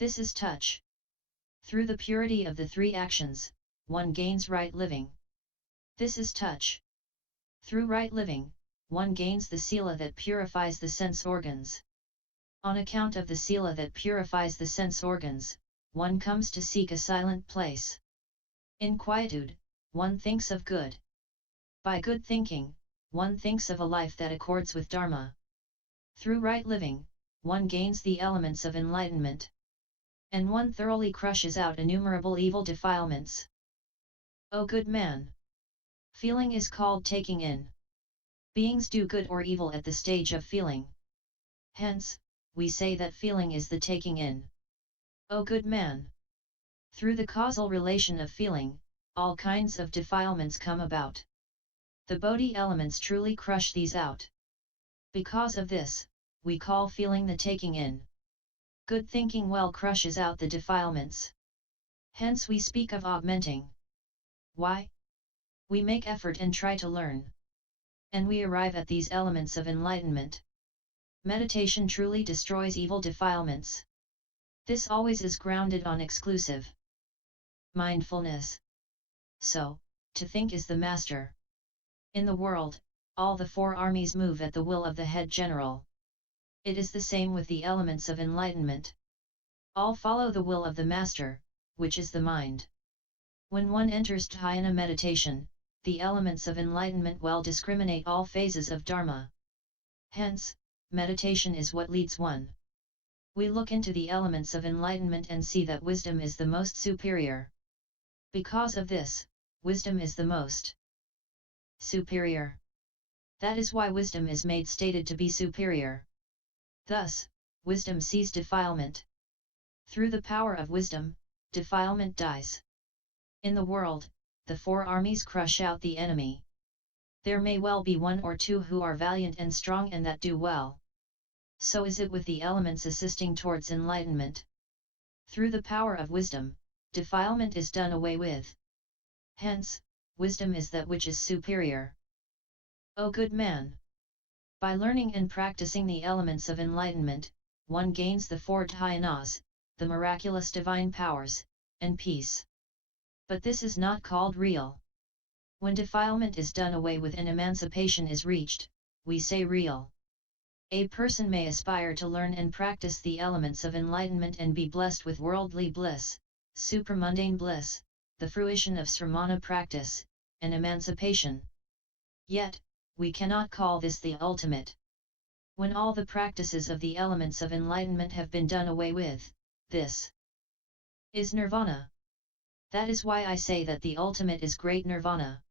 This is touch. Through the purity of the three actions, one gains right living. This is touch. Through right living, one gains the sila that purifies the sense organs. On account of the sila that purifies the sense organs, one comes to seek a silent place. In quietude, one thinks of good. By good thinking, one thinks of a life that accords with Dharma. Through right living, one gains the elements of enlightenment. And one thoroughly crushes out innumerable evil defilements. O good man! Feeling is called taking in. Beings do good or evil at the stage of feeling. Hence, we say that feeling is the taking in. O good man! Through the causal relation of feeling, all kinds of defilements come about. The Bodhi elements truly crush these out. Because of this, we call feeling the taking in. Good thinking well crushes out the defilements. Hence we speak of augmenting. Why? We make effort and try to learn. And we arrive at these elements of enlightenment. Meditation truly destroys evil defilements. This always is grounded on exclusive mindfulness. So, to think is the master. In the world, all the four armies move at the will of the head general. It is the same with the elements of enlightenment. All follow the will of the master, which is the mind. When one enters dhyana meditation, the elements of enlightenment well discriminate all phases of Dharma. Hence, meditation is what leads one. We look into the elements of enlightenment and see that wisdom is the most superior. Because of this, wisdom is the most superior. That is why wisdom is made stated to be superior. Thus, wisdom sees defilement. Through the power of wisdom, defilement dies. In the world, the four armies crush out the enemy. There may well be one or two who are valiant and strong and that do well. So is it with the elements assisting towards enlightenment. Through the power of wisdom, defilement is done away with. Hence, wisdom is that which is superior. O good man! By learning and practicing the elements of enlightenment, one gains the four dhyanas, the miraculous divine powers, and peace. But this is not called real. When defilement is done away with and emancipation is reached, we say real. A person may aspire to learn and practice the elements of enlightenment and be blessed with worldly bliss, supramundane bliss, the fruition of sramana practice, and emancipation. Yet, we cannot call this the ultimate. When all the practices of the elements of enlightenment have been done away with, this is Nirvana. That is why I say that the ultimate is great Nirvana.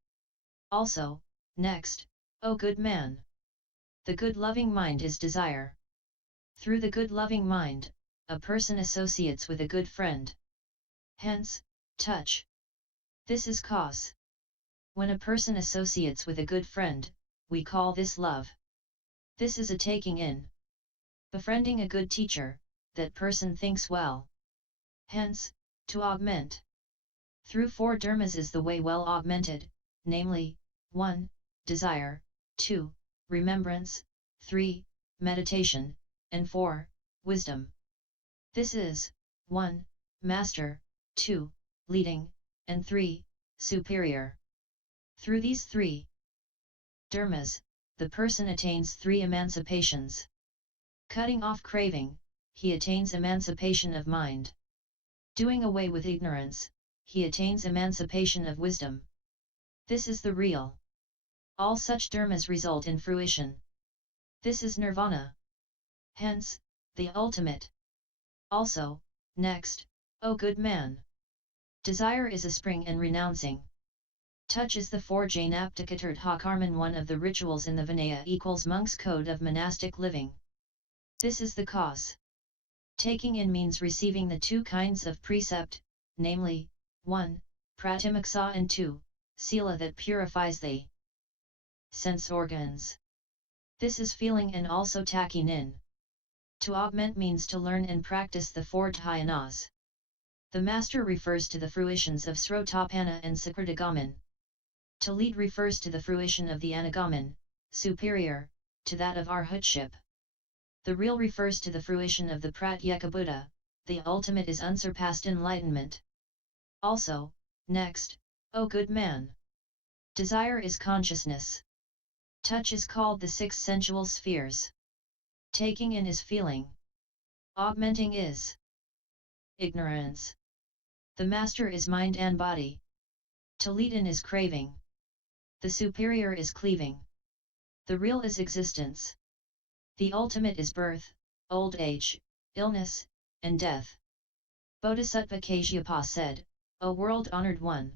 Also, next, O good man! The good loving mind is desire. Through the good loving mind, a person associates with a good friend. Hence, touch. This is cause. When a person associates with a good friend, we call this love. This is a taking in. Befriending a good teacher, that person thinks well. Hence, to augment. Through four dharmas is the way well augmented, namely, 1. Desire, 2. Remembrance, 3. Meditation, and 4. Wisdom. This is 1. Master, 2. Leading, and 3. Superior. Through these 3 dharmas, the person attains 3 emancipations. Cutting off craving, he attains emancipation of mind. Doing away with ignorance, he attains emancipation of wisdom. This is the real. All such dharmas result in fruition. This is Nirvana. Hence, the ultimate. Also, next, O good man! Desire is a spring and renouncing. Touch is the 4 Janaptikatirtha karman. One of the rituals in the Vinaya equals monk's code of monastic living. This is the cause. Taking in means receiving the 2 kinds of precept, namely, 1. Pratimoksa and 2. Sila that purifies the sense organs. This is feeling and also taking in. To augment means to learn and practice the 4 dhyanas. The master refers to the fruitions of Srotapana and Sakritagaman. To lead refers to the fruition of the Anagaman, superior, to that of Arhatship. The real refers to the fruition of the Pratyeka Buddha, the ultimate is unsurpassed enlightenment. Also, next, O good man. Desire is consciousness. Touch is called the six sensual spheres. Taking in is feeling. Augmenting is ignorance. The master is mind and body. To lead in is craving. The superior is cleaving. The real is existence. The ultimate is birth, old age, illness, and death. Bodhisattva Kasyapa said, O world-honored one!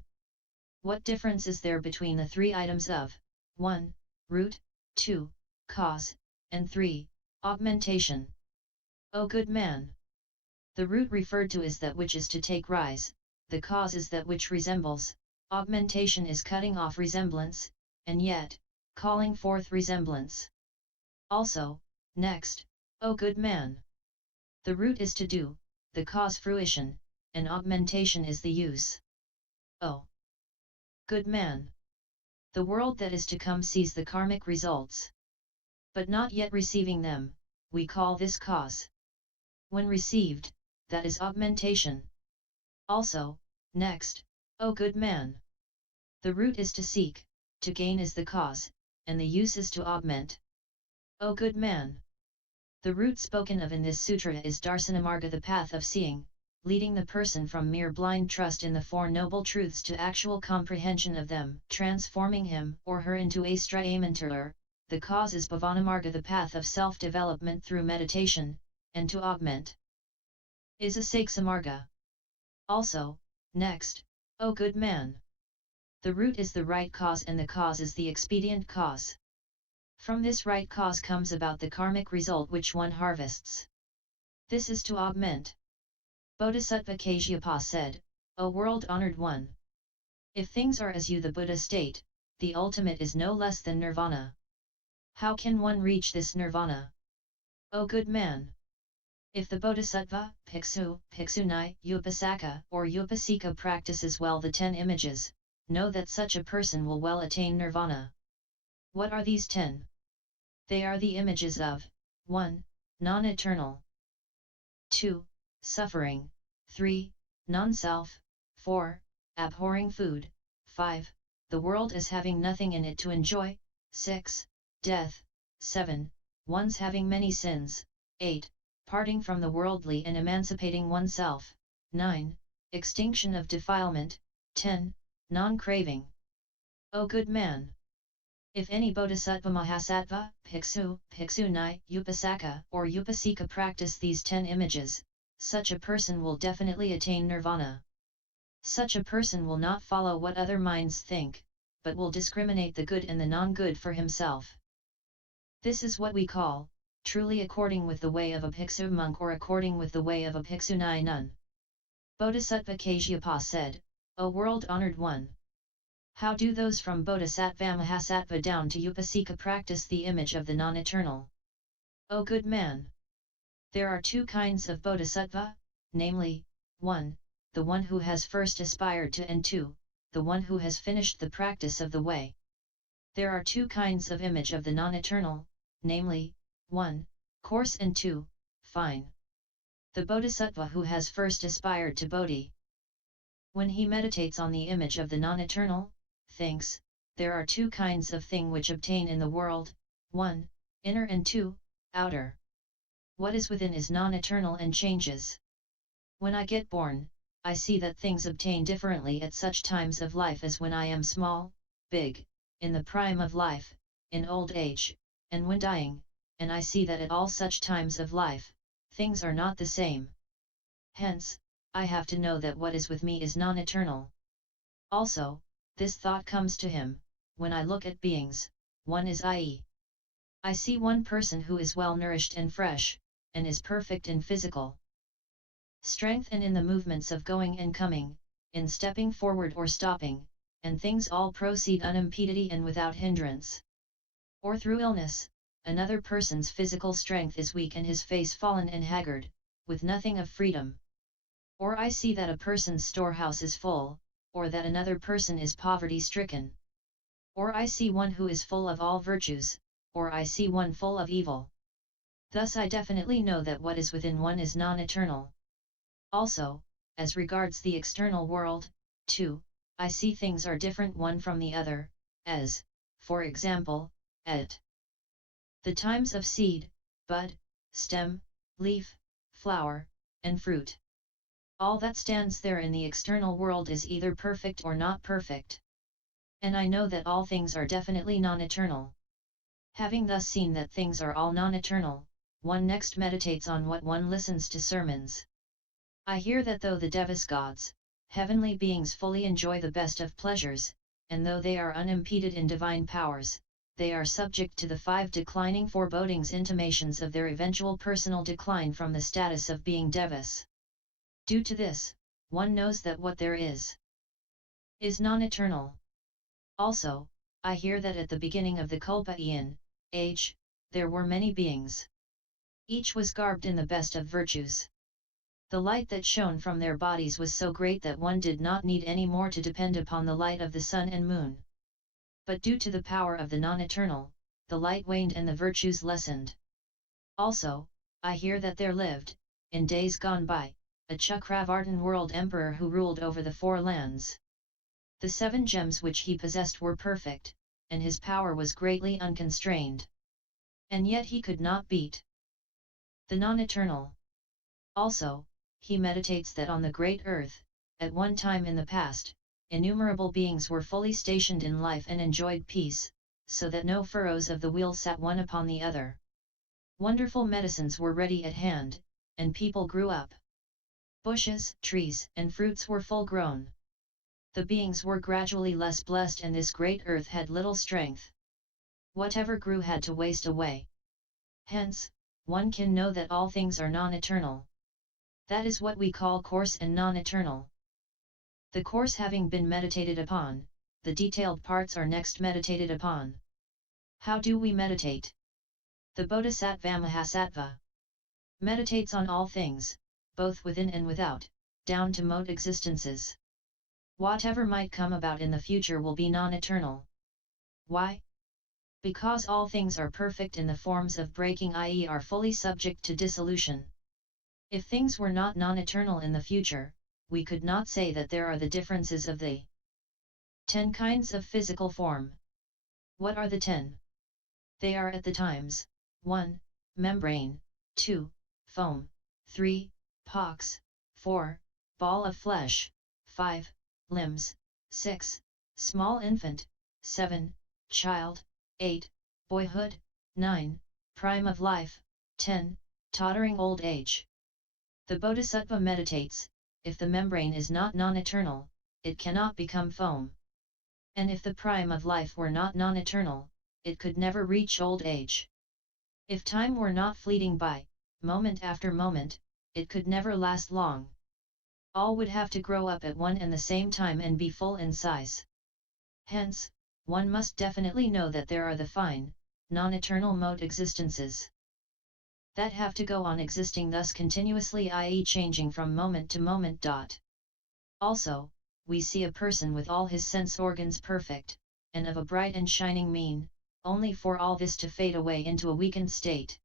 What difference is there between the three items of 1. Root, 2. Cause, and 3. Augmentation? O good man! The root referred to is that which is to take rise, the cause is that which resembles, augmentation is cutting off resemblance, and yet, calling forth resemblance. Also, next, O good man! The root is to do, the cause fruition, and augmentation is the use. O good man! The world that is to come sees the karmic results. But not yet receiving them, we call this cause. When received, that is augmentation. Also, next, O good man! The root is to seek, to gain is the cause, and the use is to augment. O good man! The root spoken of in this sutra is darsanamarga, the path of seeing, leading the person from mere blind trust in the Four Noble Truths to actual comprehension of them, transforming him or her into a striyamantir. The cause is bhavanamarga, the path of self-development through meditation, and to augment is a saksamarga. Also, next, O good man! The root is the right cause and the cause is the expedient cause. From this right cause comes about the karmic result which one harvests. This is to augment. Bodhisattva Kasyapa said, O world-honored one! If things are as you the Buddha state, the ultimate is no less than nirvana. How can one reach this nirvana? O good man! If the Bodhisattva, bhiksu, bhiksunai, upasaka or upasika practices well the 10 images, know that such a person will well attain nirvana. What are these 10? They are the images of 1. Non-eternal, 2. Suffering, 3. Non-self, 4. Abhorring food, 5. The world as having nothing in it to enjoy, 6. Death, 7. One's having many sins, 8. Parting from the worldly and emancipating oneself, 9. Extinction of defilement, 10. Non-craving. O good man! If any Bodhisattva Mahasattva, Bhiksu, Bhiksunai, Upasaka or Upasika practice these 10 images, such a person will definitely attain nirvana. Such a person will not follow what other minds think, but will discriminate the good and the non-good for himself. This is what we call, truly according with the way of a bhiksu monk or according with the way of a bhiksunai nun. Bodhisattva Kasyapa said, O world-honored one! How do those from Bodhisattva Mahasattva down to Upasika practice the image of the non-eternal? O good man! There are 2 kinds of Bodhisattva, namely, 1. The one who has first aspired to, and 2. The one who has finished the practice of the way. There are 2 kinds of image of the non-eternal, namely, 1. Coarse and 2. Fine. The Bodhisattva who has first aspired to Bodhi, when he meditates on the image of the non-eternal, thinks, there are 2 kinds of thing which obtain in the world, 1. Inner and 2. Outer. What is within is non-eternal and changes. When I get born, I see that things obtain differently at such times of life as when I am small, big, in the prime of life, in old age, and when dying, and I see that at all such times of life, things are not the same. Hence, I have to know that what is with me is non-eternal. Also, this thought comes to him, when I look at beings, one is i.e. I see one person who is well nourished and fresh, and is perfect in physical strength and in the movements of going and coming, in stepping forward or stopping, and things all proceed unimpeded and without hindrance. Or through illness, another person's physical strength is weak and his face fallen and haggard, with nothing of freedom. Or I see that a person's storehouse is full, or that another person is poverty-stricken. Or I see one who is full of all virtues, or I see one full of evil. Thus I definitely know that what is within one is non-eternal. Also, as regards the external world, too, I see things are different one from the other, as, for example, at the times of seed, bud, stem, leaf, flower, and fruit. All that stands there in the external world is either perfect or not perfect. And I know that all things are definitely non-eternal. Having thus seen that things are all non-eternal, one next meditates on what one listens to sermons. I hear that though the Devas gods, heavenly beings fully enjoy the best of pleasures, and though they are unimpeded in divine powers, they are subject to the 5 declining forebodings, intimations of their eventual personal decline from the status of being Devas. Due to this, one knows that what there is non-eternal. Also, I hear that at the beginning of the Kulpa Eon, age, there were many beings. Each was garbed in the best of virtues. The light that shone from their bodies was so great that one did not need any more to depend upon the light of the sun and moon. But due to the power of the non-eternal, the light waned and the virtues lessened. Also, I hear that there lived, in days gone by, a Chakravartin world emperor who ruled over the 4 lands. The 7 gems which he possessed were perfect, and his power was greatly unconstrained. And yet he could not beat the non-eternal. Also, he meditates that on the great earth, at one time in the past, innumerable beings were fully stationed in life and enjoyed peace, so that no furrows of the wheel sat one upon the other. Wonderful medicines were ready at hand, and people grew up. Bushes, trees, and fruits were full grown. The beings were gradually less blessed, and this great earth had little strength. Whatever grew had to waste away. Hence, one can know that all things are non-eternal. That is what we call coarse and non-eternal. The coarse having been meditated upon, the detailed parts are next meditated upon. How do we meditate? The Bodhisattva Mahasattva meditates on all things, both within and without, down to mote existences. Whatever might come about in the future will be non-eternal. Why? Because all things are perfect in the forms of breaking, i.e. are fully subject to dissolution. If things were not non-eternal in the future, we could not say that there are the differences of the 10 kinds of physical form. What are the 10? They are at the times, 1. Membrane, 2. Foam, 3. Pox, 4. Ball of flesh, 5. Limbs, 6. Small infant, 7. Child, 8. Boyhood, 9. Prime of life, 10. Tottering old age. The Bodhisattva meditates, if the membrane is not non-eternal, it cannot become foam. And if the prime of life were not non-eternal, it could never reach old age. If time were not fleeting by, moment after moment, it could never last long. All would have to grow up at one and the same time and be full in size. Hence, one must definitely know that there are the fine, non-eternal mote existences that have to go on existing thus continuously, i.e. changing from moment to moment. Also, we see a person with all his sense organs perfect, and of a bright and shining mien, only for all this to fade away into a weakened state.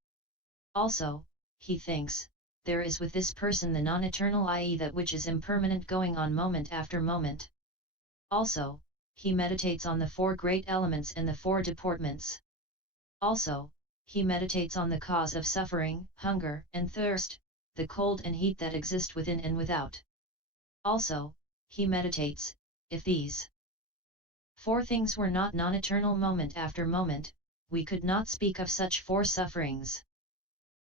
Also, he thinks, there is with this person the non-eternal, i.e. that which is impermanent going on moment after moment. Also, he meditates on the 4 great elements and the 4 deportments. Also, he meditates on the cause of suffering, hunger and thirst, the cold and heat that exist within and without. Also, he meditates, if these 4 things were not non-eternal moment after moment, we could not speak of such 4 sufferings.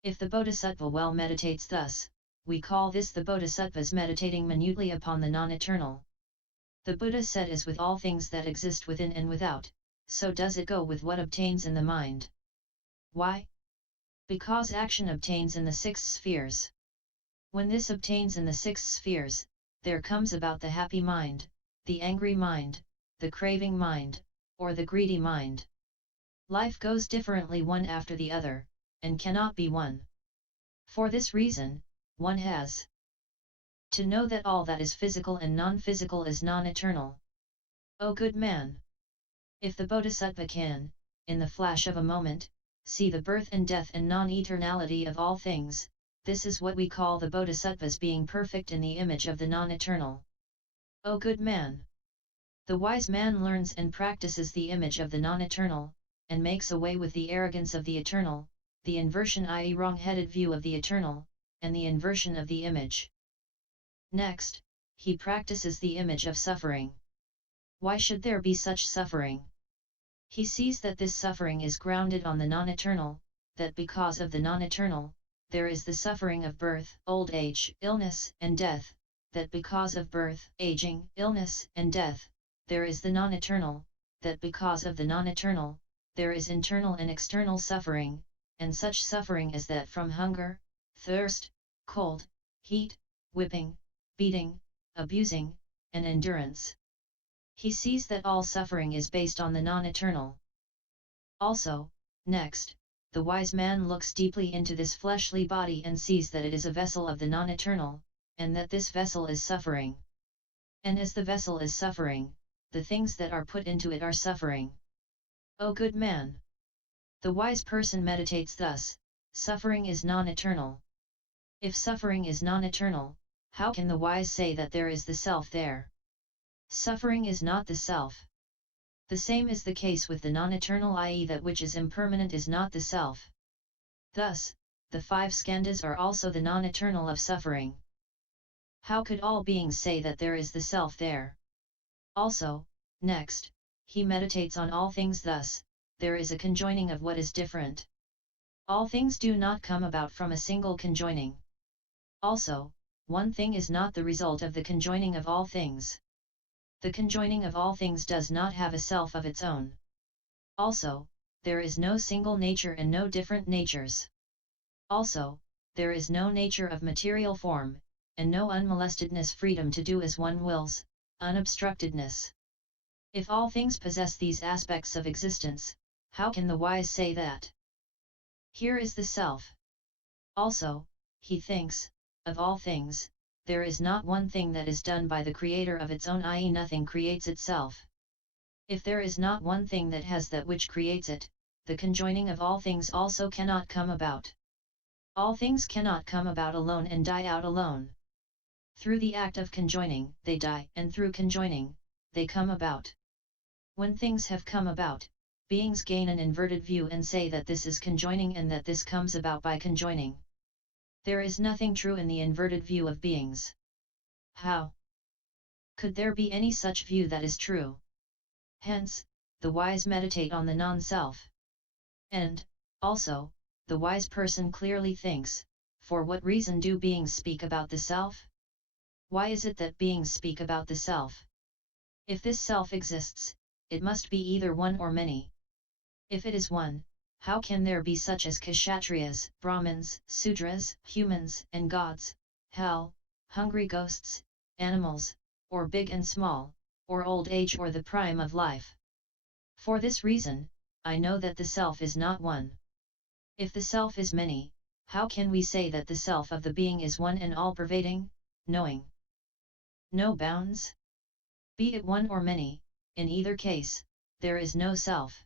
If the Bodhisattva well meditates thus, we call this the Bodhisattvas meditating minutely upon the non-eternal. The Buddha said, as with all things that exist within and without, so does it go with what obtains in the mind. Why? Because action obtains in the 6 spheres. When this obtains in the 6 spheres, there comes about the happy mind, the angry mind, the craving mind, or the greedy mind. Life goes differently one after the other, and cannot be one. For this reason, one has to know that all that is physical and non-physical is non-eternal. O good man! If the Bodhisattva can, in the flash of a moment, see the birth and death and non-eternality of all things, this is what we call the Bodhisattvas being perfect in the image of the non-eternal. O good man! The wise man learns and practices the image of the non-eternal, and makes away with the arrogance of the eternal, the inversion i.e. wrong-headed view of the eternal, and the inversion of the image. Next, he practices the image of suffering. Why should there be such suffering? He sees that this suffering is grounded on the non-eternal, that because of the non-eternal, there is the suffering of birth, old age, illness, and death, that because of birth, aging, illness, and death, there is the non-eternal, that because of the non-eternal, there is internal and external suffering, and such suffering as that from hunger, thirst, cold, heat, whipping, beating, abusing, and endurance. He sees that all suffering is based on the non-eternal. Also, next, the wise man looks deeply into this fleshly body and sees that it is a vessel of the non-eternal, and that this vessel is suffering. And as the vessel is suffering, the things that are put into it are suffering. O good man! The wise person meditates thus: suffering is non-eternal. If suffering is non-eternal, how can the wise say that there is the self there? Suffering is not the self. The same is the case with the non-eternal, i.e. that which is impermanent is not the self. Thus, the 5 skandhas are also the non-eternal of suffering. How could all beings say that there is the self there? Also, next, he meditates on all things thus: there is a conjoining of what is different. All things do not come about from a single conjoining. Also, one thing is not the result of the conjoining of all things. The conjoining of all things does not have a self of its own. Also, there is no single nature and no different natures. Also, there is no nature of material form, and no unmolestedness, freedom to do as one wills, unobstructedness. If all things possess these aspects of existence, how can the wise say that here is the self? Also, he thinks, of all things, there is not one thing that is done by the creator of its own, i.e. nothing creates itself. If there is not one thing that has that which creates it, the conjoining of all things also cannot come about. All things cannot come about alone and die out alone. Through the act of conjoining, they die, and through conjoining, they come about. When things have come about, beings gain an inverted view and say that this is conjoining and that this comes about by conjoining. There is nothing true in the inverted view of beings. How could there be any such view that is true? Hence, the wise meditate on the non-self. And, also, the wise person clearly thinks, for what reason do beings speak about the self? Why is it that beings speak about the self? If this self exists, it must be either one or many. If it is one, how can there be such as Kshatriyas, Brahmins, Sudras, humans, and gods, hell, hungry ghosts, animals, or big and small, or old age or the prime of life? For this reason, I know that the self is not one. If the self is many, how can we say that the self of the being is one and all-pervading, knowing no bounds? Be it one or many, in either case, there is no self.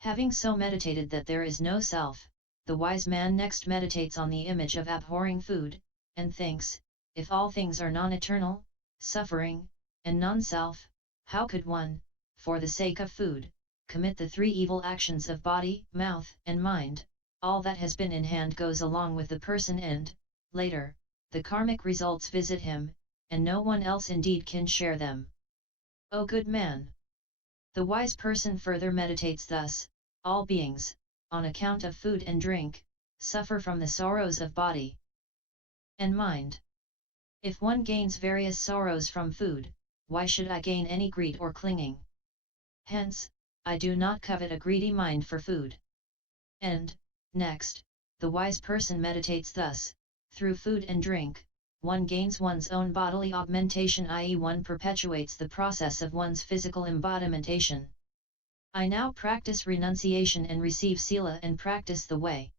Having so meditated that there is no self, the wise man next meditates on the image of abhorring food, and thinks, if all things are non-eternal, suffering, and non-self, how could one, for the sake of food, commit the 3 evil actions of body, mouth, and mind? All that has been in hand goes along with the person and, later, the karmic results visit him, and no one else indeed can share them. O good man! The wise person further meditates thus: all beings, on account of food and drink, suffer from the sorrows of body and mind. If one gains various sorrows from food, why should I gain any greed or clinging? Hence, I do not covet a greedy mind for food. And, next, the wise person meditates thus: through food and drink, one gains one's own bodily augmentation, i.e. one perpetuates the process of one's physical embodimentation. I now practice renunciation and receive sila and practice the way.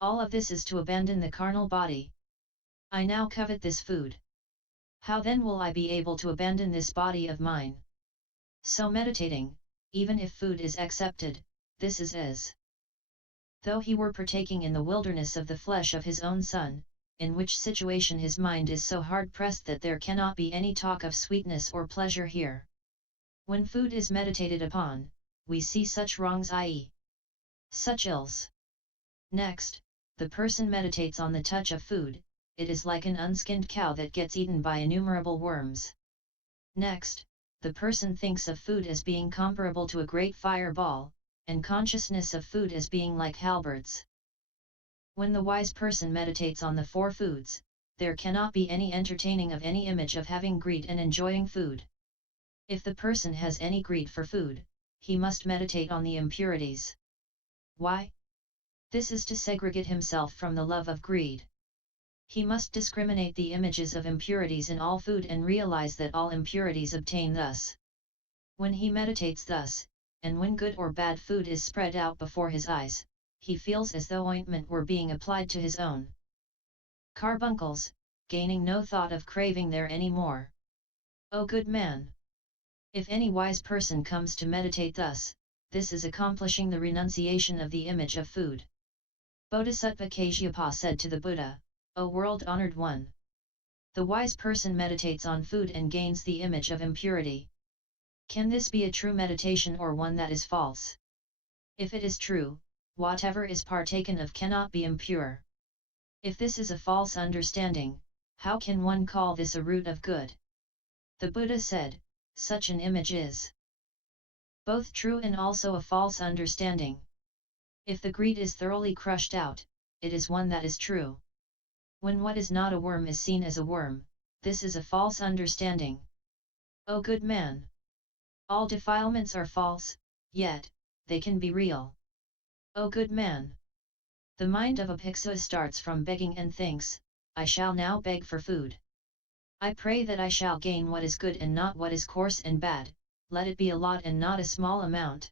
All of this is to abandon the carnal body. I now covet this food. How then will I be able to abandon this body of mine? So meditating, even if food is accepted, this is as Though he were partaking in the wilderness of the flesh of his own son, in which situation his mind is so hard-pressed that there cannot be any talk of sweetness or pleasure here. When food is meditated upon, we see such wrongs, i.e., such ills. Next, the person meditates on the touch of food. It is like an unskinned cow that gets eaten by innumerable worms. Next, the person thinks of food as being comparable to a great fireball, and consciousness of food as being like halberds. When the wise person meditates on the four foods, there cannot be any entertaining of any image of having greed and enjoying food. If the person has any greed for food, he must meditate on the impurities. Why? This is to segregate himself from the love of greed. He must discriminate the images of impurities in all food and realize that all impurities obtain thus. When he meditates thus, and when good or bad food is spread out before his eyes, he feels as though ointment were being applied to his own carbuncles, gaining no thought of craving there any more. O good man! If any wise person comes to meditate thus, this is accomplishing the renunciation of the image of food. Bodhisattva Kasyapa said to the Buddha, O world-honored one! The wise person meditates on food and gains the image of impurity. Can this be a true meditation or one that is false? If it is true, whatever is partaken of cannot be impure. If this is a false understanding, how can one call this a root of good? The Buddha said, such an image is both true and also a false understanding. If the greed is thoroughly crushed out, it is one that is true. When what is not a worm is seen as a worm, this is a false understanding. O good man! All defilements are false, yet, they can be real. O good man! The mind of a bhiksu starts from begging and thinks, I shall now beg for food. I pray that I shall gain what is good and not what is coarse and bad, let it be a lot and not a small amount.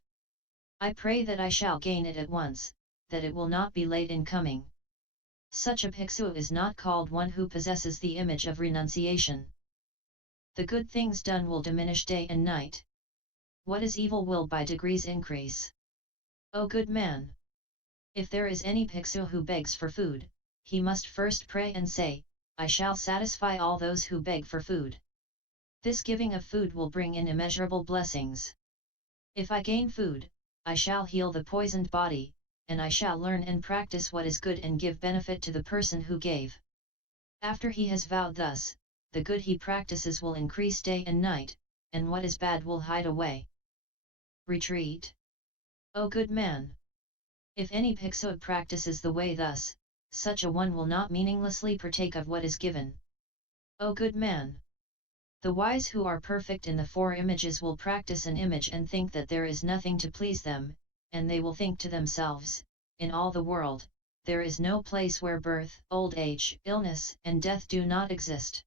I pray that I shall gain it at once, that it will not be late in coming. Such a bhiksu is not called one who possesses the image of renunciation. The good things done will diminish day and night. What is evil will by degrees increase. O good man! If there is any bhiksu who begs for food, he must first pray and say, I shall satisfy all those who beg for food. This giving of food will bring in immeasurable blessings. If I gain food, I shall heal the poisoned body, and I shall learn and practice what is good and give benefit to the person who gave. After he has vowed thus, the good he practices will increase day and night, and what is bad will hide away. Retreat. O good man! If any bhiksu practices the way thus, such a one will not meaninglessly partake of what is given. O good man! The wise who are perfect in the four images will practice an image and think that there is nothing to please them, and they will think to themselves, in all the world, there is no place where birth, old age, illness, and death do not exist.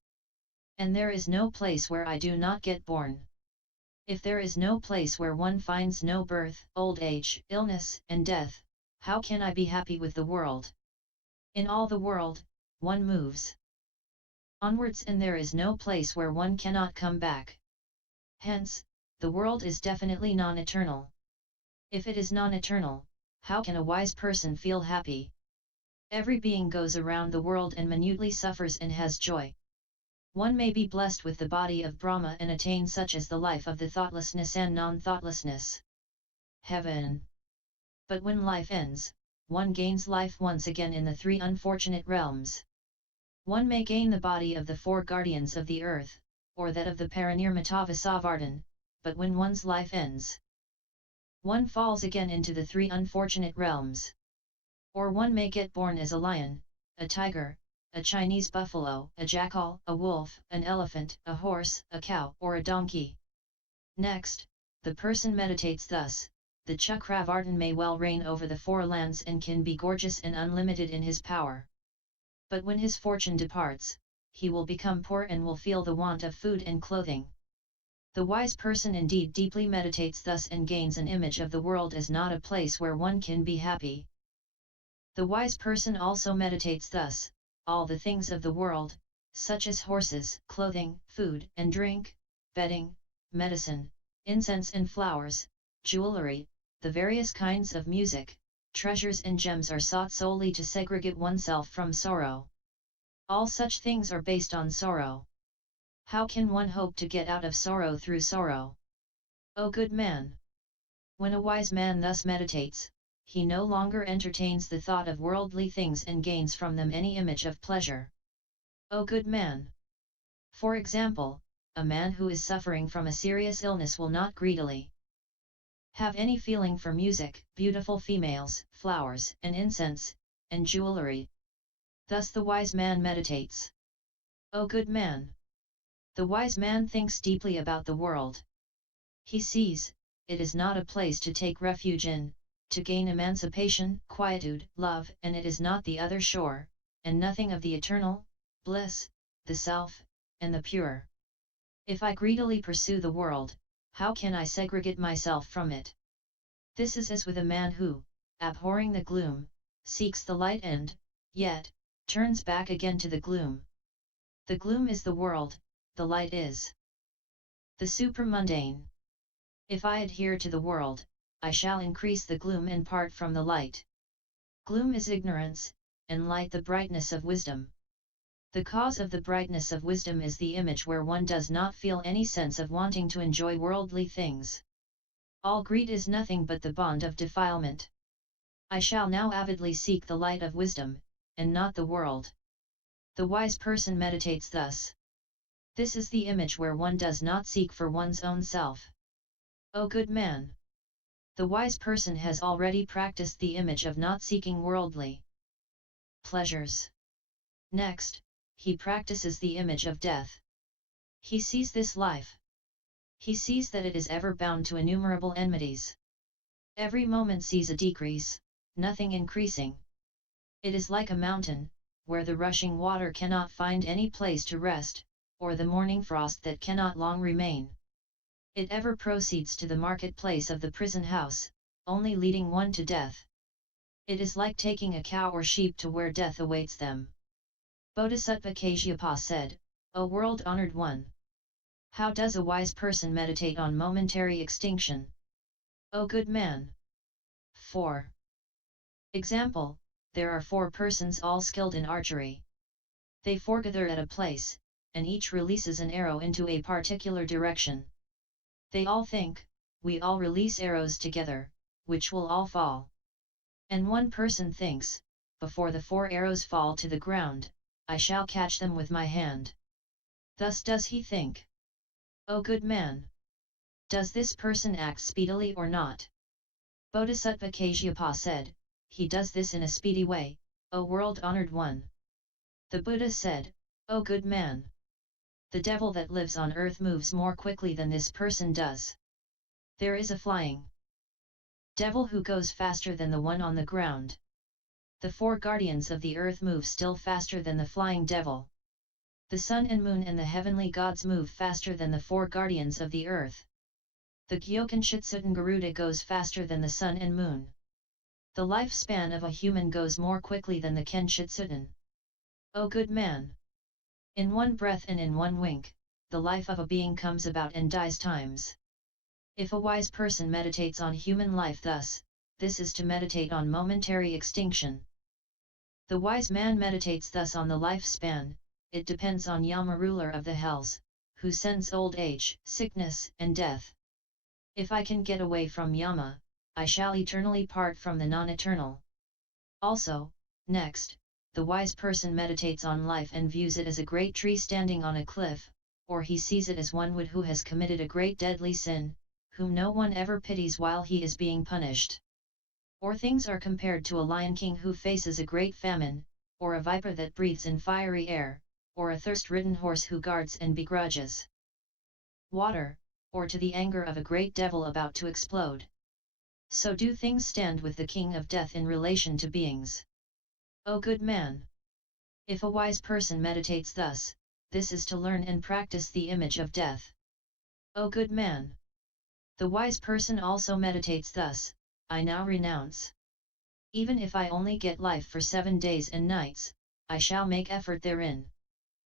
And there is no place where I do not get born. If there is no place where one finds no birth, old age, illness, and death, how can I be happy with the world? In all the world, one moves onwards and there is no place where one cannot come back. Hence, the world is definitely non-eternal. If it is non-eternal, how can a wise person feel happy? Every being goes around the world and minutely suffers and has joy. One may be blessed with the body of Brahma and attain such as the life of the thoughtlessness and non-thoughtlessness. Heaven. But when life ends, one gains life once again in the three unfortunate realms. One may gain the body of the four guardians of the earth, or that of the Parinirmitavasavardhan, but when one's life ends, one falls again into the three unfortunate realms. Or one may get born as a lion, a tiger, a Chinese buffalo, a jackal, a wolf, an elephant, a horse, a cow, or a donkey. Next, the person meditates thus, the Chakravartin may well reign over the four lands and can be gorgeous and unlimited in his power. But when his fortune departs, he will become poor and will feel the want of food and clothing. The wise person indeed deeply meditates thus and gains an image of the world as not a place where one can be happy. The wise person also meditates thus, all the things of the world, such as horses, clothing, food and drink, bedding, medicine, incense and flowers, jewelry, the various kinds of music, treasures and gems are sought solely to segregate oneself from sorrow. All such things are based on sorrow. How can one hope to get out of sorrow through sorrow? O good man! When a wise man thus meditates, he no longer entertains the thought of worldly things and gains from them any image of pleasure. O good man! For example, a man who is suffering from a serious illness will not greedily have any feeling for music, beautiful females, flowers, and incense, and jewelry. Thus the wise man meditates. O good man! The wise man thinks deeply about the world. He sees, it is not a place to take refuge in, to gain emancipation, quietude, love, and it is not the other shore, and nothing of the eternal, bliss, the self, and the pure. If I greedily pursue the world, how can I segregate myself from it? This is as with a man who, abhorring the gloom, seeks the light and, yet, turns back again to the gloom. The gloom is the world, the light is the supramundane. If I adhere to the world, I shall increase the gloom and part from the light. Gloom is ignorance, and light the brightness of wisdom. The cause of the brightness of wisdom is the image where one does not feel any sense of wanting to enjoy worldly things. All greed is nothing but the bond of defilement. I shall now avidly seek the light of wisdom, and not the world. The wise person meditates thus. This is the image where one does not seek for one's own self. O good man! The wise person has already practiced the image of not seeking worldly pleasures. Next, he practices the image of death. He sees this life. He sees that it is ever bound to innumerable enmities. Every moment sees a decrease, nothing increasing. It is like a mountain, where the rushing water cannot find any place to rest, or the morning frost that cannot long remain. It ever proceeds to the marketplace of the prison house, only leading one to death. It is like taking a cow or sheep to where death awaits them. Bodhisattva Kasyapa said, O world-honored one! How does a wise person meditate on momentary extinction? O good man! 4. Example, there are 4 persons all skilled in archery. They foregather at a place, and each releases an arrow into a particular direction. They all think, we all release arrows together, which will all fall. And one person thinks, before the 4 arrows fall to the ground, I shall catch them with my hand. Thus does he think. O good man! Does this person act speedily or not? Bodhisattva Kasyapa said, he does this in a speedy way, O world-honored one. The Buddha said, O good man! The devil that lives on earth moves more quickly than this person does. There is a flying devil who goes faster than the one on the ground. The 4 guardians of the earth move still faster than the flying devil. The sun and moon and the heavenly gods move faster than the 4 guardians of the earth. The Gyokan Shitsutan Garuda goes faster than the sun and moon. The lifespan of a human goes more quickly than the Kenshitsutan. O good man! In one breath and in one wink, the life of a being comes about and dies times. If a wise person meditates on human life thus, this is to meditate on momentary extinction. The wise man meditates thus on the lifespan, it depends on Yama, ruler of the hells, who sends old age, sickness, and death. If I can get away from Yama, I shall eternally part from the non-eternal. Also, next, the wise person meditates on life and views it as a great tree standing on a cliff, or he sees it as one would who has committed a great deadly sin, whom no one ever pities while he is being punished. Or things are compared to a lion king who faces a great famine, or a viper that breathes in fiery air, or a thirst-ridden horse who guards and begrudges water, or to the anger of a great devil about to explode. So do things stand with the king of death in relation to beings. O good man! If a wise person meditates thus, this is to learn and practice the image of death. O good man! The wise person also meditates thus, I now renounce. Even if I only get life for 7 days and nights, I shall make effort therein.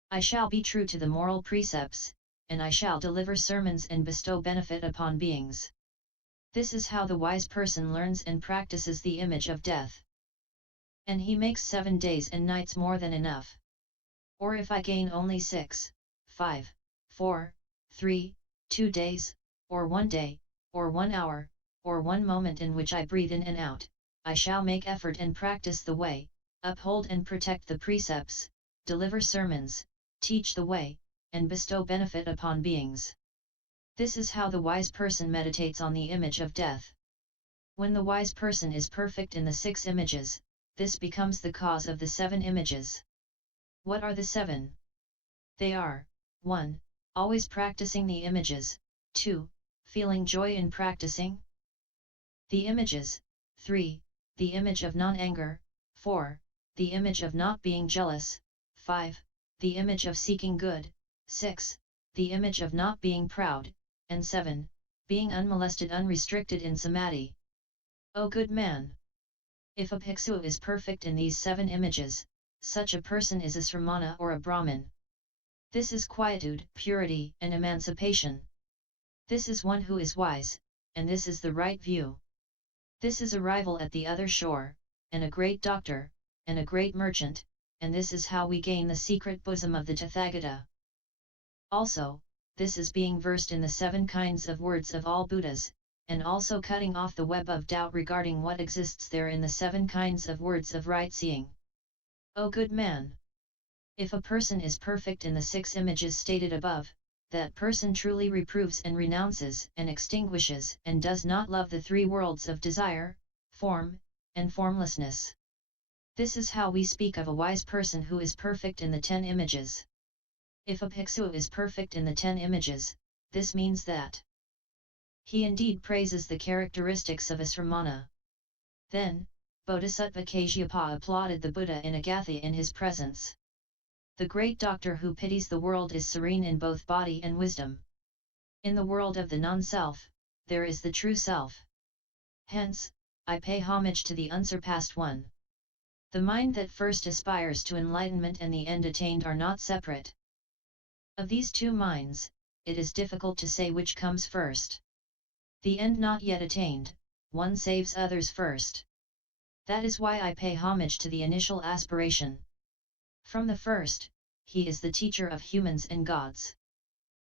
I shall be true to the moral precepts, and I shall deliver sermons and bestow benefit upon beings. This is how the wise person learns and practices the image of death. And he makes 7 days and nights more than enough. Or if I gain only 6, 5, 4, 3, 2 days, or 1 day, or 1 hour, or 1 moment in which I breathe in and out, I shall make effort and practice the way, uphold and protect the precepts, deliver sermons, teach the way, and bestow benefit upon beings. This is how the wise person meditates on the image of death. When the wise person is perfect in the 6 images, this becomes the cause of the 7 images. What are the 7? They are: 1. Always practicing the images, 2. Feeling joy in practicing the images, 3. The image of non-anger, 4. The image of not being jealous, 5. The image of seeking good, 6. The image of not being proud, and 7. Being unmolested unrestricted in samadhi. O good man! If a bhiksu is perfect in these 7 images, such a person is a sramana or a Brahmin. This is quietude, purity, and emancipation. This is one who is wise, and this is the right view. This is a rival at the other shore, and a great doctor, and a great merchant, and this is how we gain the secret bosom of the Tathagata. Also, this is being versed in the 7 kinds of words of all Buddhas, and also cutting off the web of doubt regarding what exists there in the 7 kinds of words of right seeing. O good man! If a person is perfect in the 6 images stated above, that person truly reproves and renounces and extinguishes and does not love the 3 worlds of desire, form, and formlessness. This is how we speak of a wise person who is perfect in the 10 images. If a bhiksu is perfect in the 10 images, this means that he indeed praises the characteristics of a sramana. Then, Bodhisattva Kasyapa applauded the Buddha in a gatha in his presence. The great doctor who pities the world is serene in both body and wisdom. In the world of the non-self, there is the true self. Hence, I pay homage to the unsurpassed one. The mind that first aspires to enlightenment and the end attained are not separate. Of these 2 minds, it is difficult to say which comes first. The end not yet attained, one saves others first. That is why I pay homage to the initial aspiration. From the first, he is the teacher of humans and gods,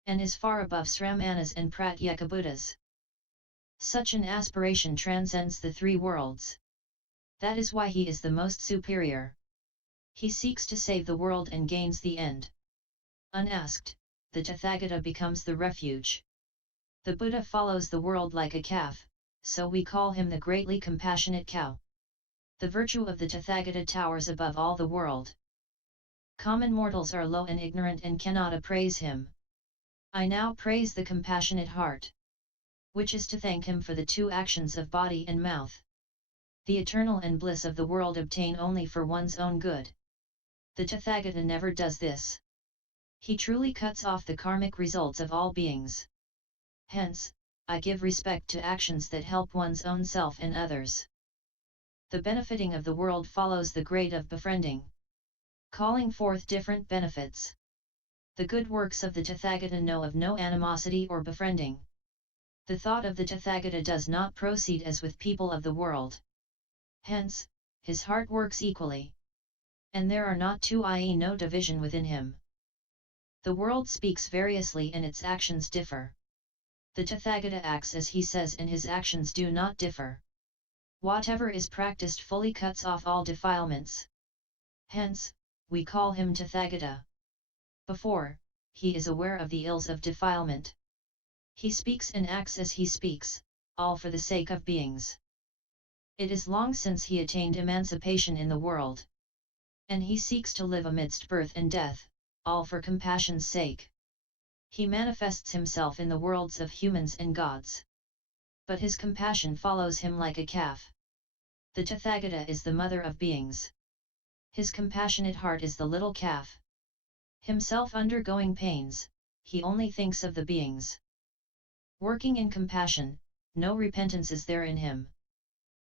and is far above Sramanas and Pratyeka Buddhas. Such an aspiration transcends the 3 worlds. That is why he is the most superior. He seeks to save the world and gains the end. Unasked, the Tathagata becomes the refuge. The Buddha follows the world like a calf, so we call him the greatly compassionate cow. The virtue of the Tathagata towers above all the world. Common mortals are low and ignorant and cannot appraise him. I now praise the compassionate heart, which is to thank him for the 2 actions of body and mouth. The eternal and bliss of the world obtain only for one's own good. The Tathagata never does this. He truly cuts off the karmic results of all beings. Hence, I give respect to actions that help one's own self and others. The benefiting of the world follows the grade of befriending, calling forth different benefits. The good works of the Tathagata know of no animosity or befriending. The thought of the Tathagata does not proceed as with people of the world. Hence, his heart works equally. And there are not 2 i.e. no division within him. The world speaks variously and its actions differ. The Tathagata acts as he says and his actions do not differ. Whatever is practiced fully cuts off all defilements. Hence, we call him Tathagata. Before, he is aware of the ills of defilement. He speaks and acts as he speaks, all for the sake of beings. It is long since he attained emancipation in the world. And he seeks to live amidst birth and death, all for compassion's sake. He manifests himself in the worlds of humans and gods. But his compassion follows him like a calf. The Tathagata is the mother of beings. His compassionate heart is the little calf. Himself undergoing pains, he only thinks of the beings. Working in compassion, no repentance is there in him.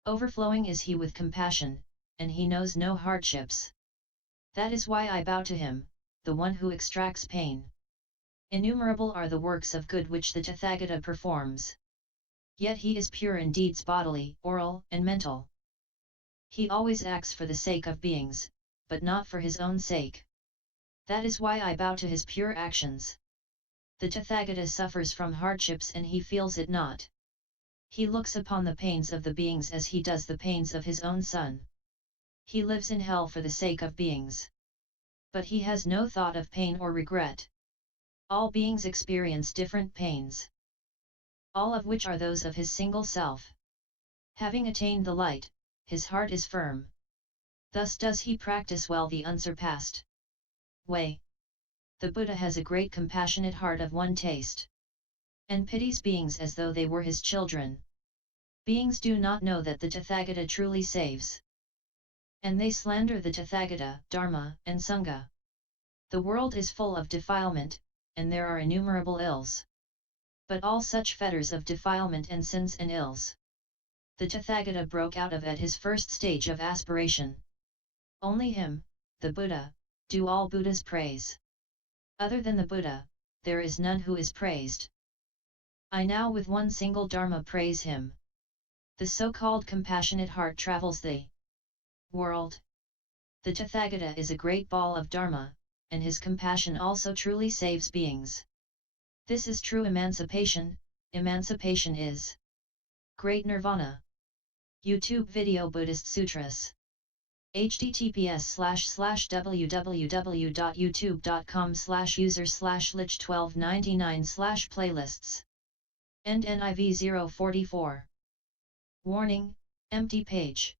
Overflowing is he with compassion, and he knows no hardships. That is why I bow to him, the one who extracts pain. Innumerable are the works of good which the Tathagata performs. Yet he is pure in deeds bodily, oral, and mental. He always acts for the sake of beings, but not for his own sake. That is why I bow to his pure actions. The Tathagata suffers from hardships and he feels it not. He looks upon the pains of the beings as he does the pains of his own son. He lives in hell for the sake of beings. But he has no thought of pain or regret. All beings experience different pains, all of which are those of his single self. Having attained the light, his heart is firm. Thus does he practice well the unsurpassed way. The Buddha has a great compassionate heart of one taste, and pities beings as though they were his children. Beings do not know that the Tathagata truly saves, and they slander the Tathagata, Dharma, and Sangha. The world is full of defilement, and there are innumerable ills. But all such fetters of defilement and sins and ills, the Tathagata broke out of at his first stage of aspiration. Only him, the Buddha, do all Buddhas praise. Other than the Buddha, there is none who is praised. I now with one single Dharma praise him. The so-called compassionate heart travels the world. The Tathagata is a great ball of Dharma, and his compassion also truly saves beings. This is true emancipation. Emancipation is great nirvana. YouTube video Buddhist Sutras. https://www.youtube.com/user/lich1299/playlists. End NIV 044. Warning, empty page.